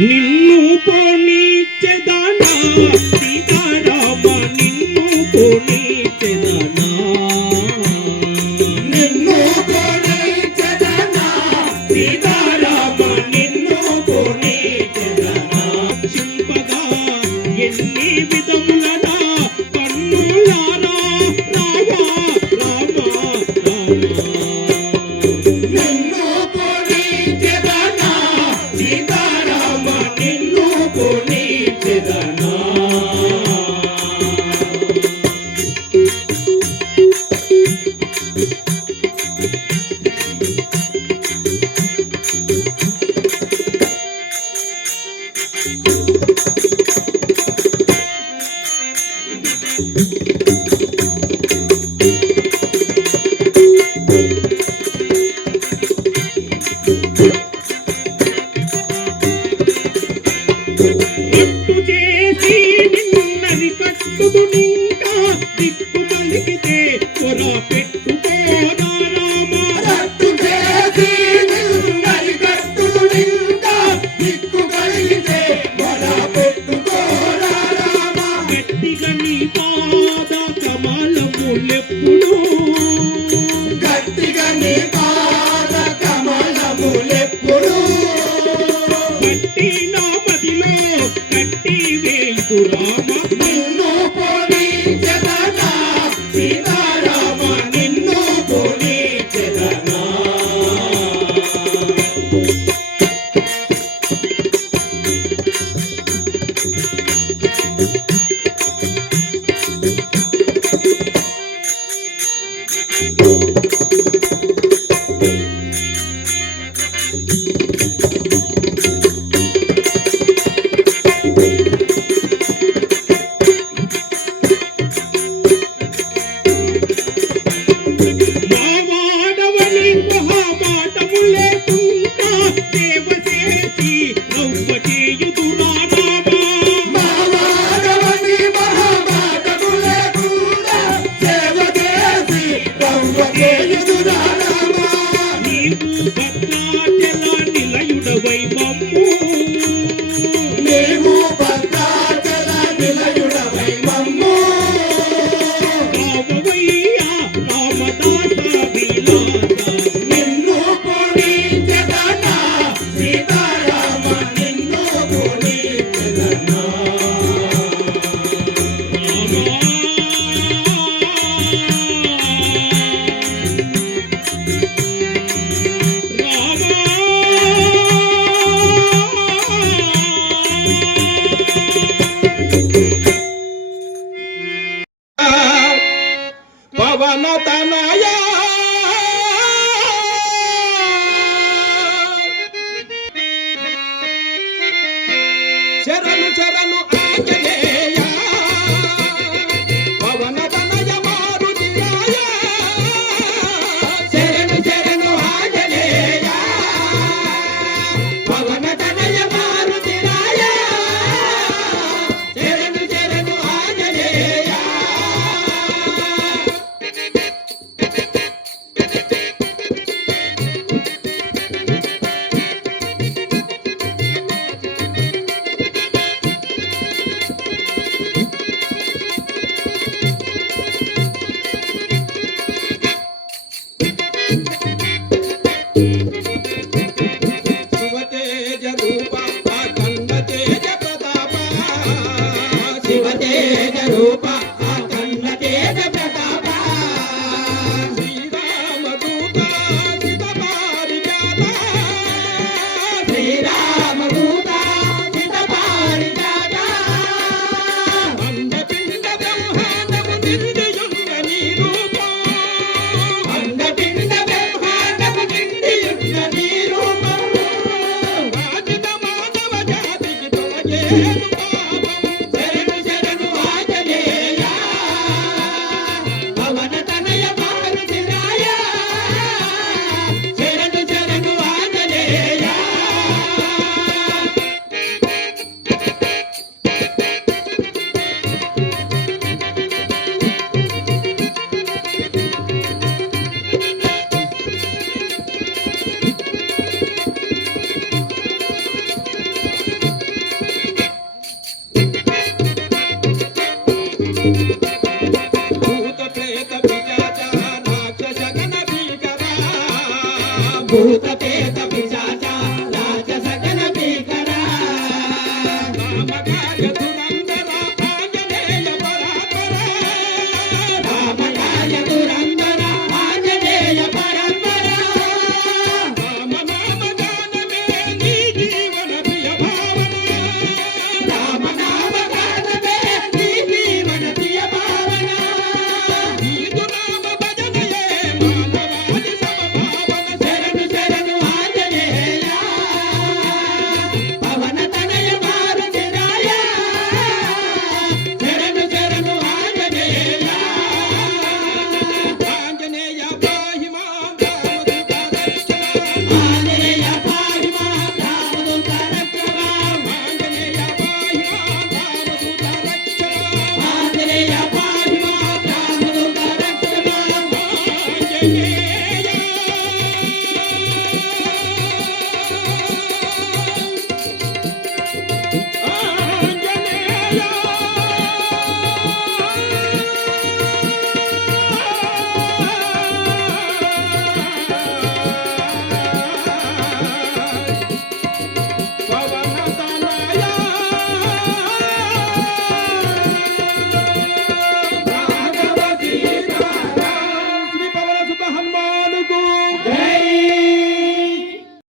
నిన్ను పోనీచెదనా సీతారామ నిన్ను పోనీచెదనా నిన్ను పోనీ నిన్నది కట్టుదునింకా Guanatanaya. సర్వతేజ రూప కన్న తేజ ప్రతాప. శ్రీరామదూత సిత పారిజాత శ్రీరామదూత సిత పారిజాత అందపిండ బ్రహ్మాండము నిండి యుంగ నీ రూపం అందపిండ బ్రహ్మాండము నిండి యుంగ నీ రూపం వాజిత మాధవ జాతికి తొలగేను. Thank you.